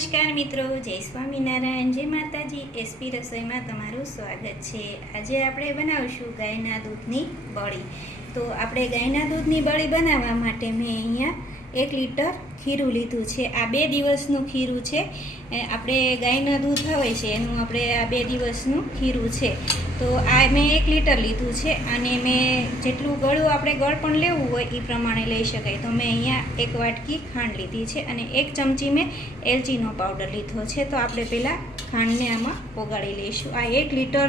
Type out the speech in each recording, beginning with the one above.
નમસ્કાર મિત્રો, જય સ્વામિનારાયણ, જય માતાજી। એસપી રસોઈમાં તમારું સ્વાગત છે। આજે આપણે બનાવીશું ગાયના દૂધની બળી। તો આપણે ગાયના દૂધની બળી બનાવવા માટે મેં અહીંયા 1 લીટર ખીરું લીધું છે। આ 2 દિવસનું ખીરું છે। આપણે ગાયના દૂધ હોય છે એનું આપણે આ 2 દિવસનું ખીરું છે। તો આ મેં 1 લીટર લીધું છે અને મેં જેટલું ગળું આપણે ગળ પણ લેવું હોય એ પ્રમાણે લઈ શકાય। તો મેં અહીંયા 1 વાટકી ખાંડ લીધી છે અને 1 ચમચી મેં એલચીનો પાવડર લીધો છે। તો આપણે પહેલાં ખાંડને આમાં ઓગાળી લઈશું। આ 1 લીટર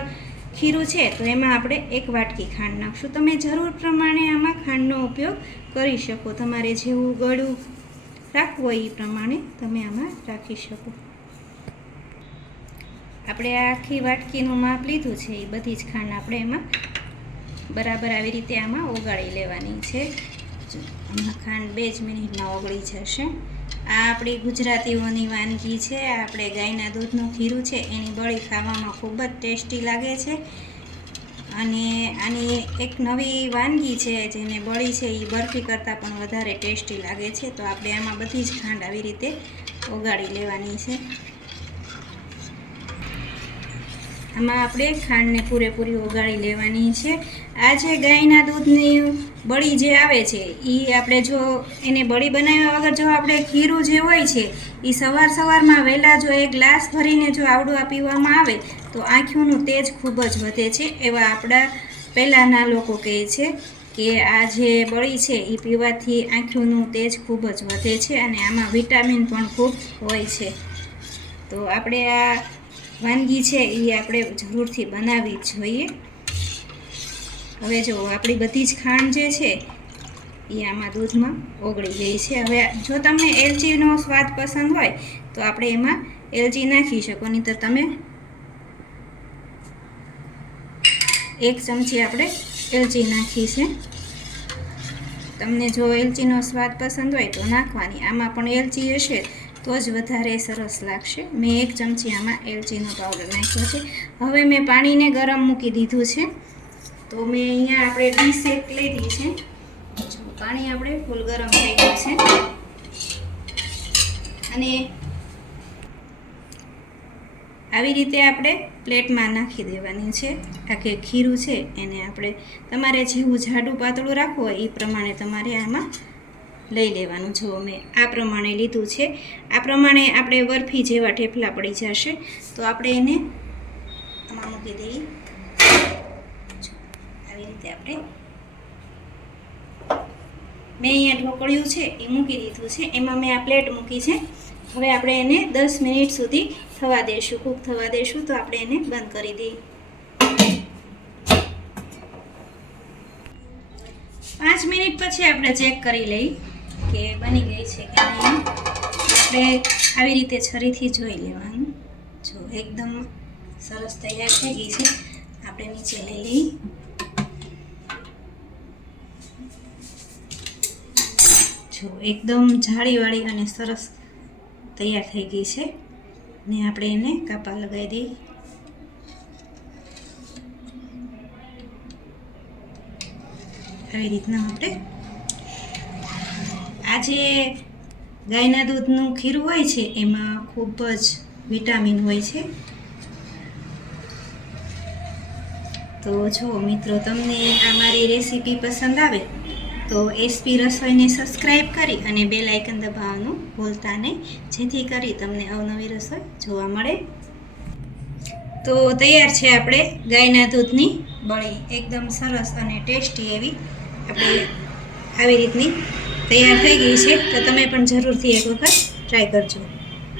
ખીરું છે તો એમાં આપણે 1 વાટકી ખાંડ નાખશું। તમે જરૂર પ્રમાણે આમાં ખાંડનો ઉપયોગ કરી શકો। તમારે જેવું ગળું રાખવું હોય એ પ્રમાણે તમે આમાં રાખી શકો। આપણે આ આખી વાટકીનું માપ લીધું છે એ બધી જ ખાંડ આપણે એમાં બરાબર આવી રીતે આમાં ઓગાળી લેવાની છે। આમાં ખાંડ 2 જ મિનિટમાં ઓગળી જશે। આ આપણી ગુજરાતીઓની વાનગી છે। આપણે ગાયના દૂધનું ખીરું છે એની બળી ખાવામાં ખૂબ જ ટેસ્ટી લાગે છે અને આની એક નવી વાનગી છે જેને બળી છે એ બરફી કરતાં પણ વધારે ટેસ્ટી લાગે છે। તો આપણે આમાં બધી જ ખાંડ આવી રીતે ઓગાળી લેવાની છે। આમાં આપણે ખાંડને પૂરેપૂરી ઓગાળી લેવાની છે। આ જે ગાયના દૂધની બળી જે આવે છે એ આપણે જો એને બળી બનાવ્યા વગર જો આપણે ખીરું જે હોય છે એ સવારમાં વહેલા જો 1 ગ્લાસ ભરીને જો આવડું પીવામાં આવે તો આંખોનું તેજ ખૂબ જ વધે છે। એવા આપણા પહેલાંના લોકો કહે છે કે આ જે બળી છે એ પીવાથી આંખોનું તેજ ખૂબ જ વધે છે અને આમાં વિટામિન પણ ખૂબ હોય છે। તો આપણે આ વાનગી છે એ આપણે જરૂરથી બનાવવી જ જોઈએ। હવે જો આપણી બધી જ ખાંડ જે છે એ આમાં દૂધમાં ઓગળી ગઈ છે। હવે જો તમને એલચીનો સ્વાદ પસંદ હોય તો આપણે એમાં એલચી નાખી શકો, નહીં તો તમે 1 ચમચી આપણે એલચી નાખી છે। તમને જો એલચીનો સ્વાદ પસંદ હોય તો નાખવાની। આમાં પણ એલચી હશે તો જ વધારે સરસ લાગશે। મેં 1 ચમચી આમાં એલચીનો પાવડર નાખ્યો છે। હવે મેં પાણીને ગરમ મૂકી દીધું છે। તો મેં અહીંયા આપણે ડીશ એક લીધી છે। જો પાણી આપણે ફૂલ ગરમ થઈ ગયું છે અને આવી રીતે આપણે પ્લેટમાં નાખી દેવાની છે। આ કે ખીરું છે એને આપણે તમારે જેવું જાડું પાતળું રાખવું હોય એ પ્રમાણે તમારે આમાં લઈ લેવાનું। જો મેં આ પ્રમાણે લીધું છે। આ પ્રમાણે આપણે બરફી જેવા ઠેપલા પડી જશે। તો આપણે એને આમાં મૂકી દઈએ। આવી રીતે આપણે મેં અહીંયા ઢોકળિયું છે એ મૂકી દીધું છે। એમાં મેં આ પ્લેટ મૂકી છે। હવે આપણે એને 10 મિનિટ સુધી થવા દઈશું, કૂક થવા દઈશું। તો આપણે એને બંધ કરી દઈએ। 5 મિનિટ પછી આપણે ચેક કરી લઈએ કે બની ગઈ છે કે નહીં। આપણે આવી રીતે છરીથી જોઈ લેવાનું। જો એકદમ સરસ તૈયાર થઈ ગઈ છે। આપણે નીચે લઈ લઈએ। જો એકદમ જાળીવાળી અને સરસ તૈયાર થઈ ગઈ છે ને આપણે એને કાપા લગાવી દઈએ। આવી રીતના આપણે આ જે ગાયના દૂધનું ખીરું હોય છે એમાં ખૂબ જ વિટામિન હોય છે। તો જો મિત્રો, તમને આ મારી રેસીપી પસંદ આવે તો એસપી રસોઈને સબસ્ક્રાઈબ કરી અને બેલ આઇકન દબાવવાનું ભૂલતા નહીં, જેથી કરી તમને અવનવી રસોઈ જોવા મળે। તો તૈયાર છે આપણે ગાયના દૂધની બળી, એકદમ સરસ અને ટેસ્ટી એવી આપણે આવી રીતની તૈયાર થઈ ગઈ છે। તો તમે પણ જરૂરથી એક વખત ટ્રાય કરજો।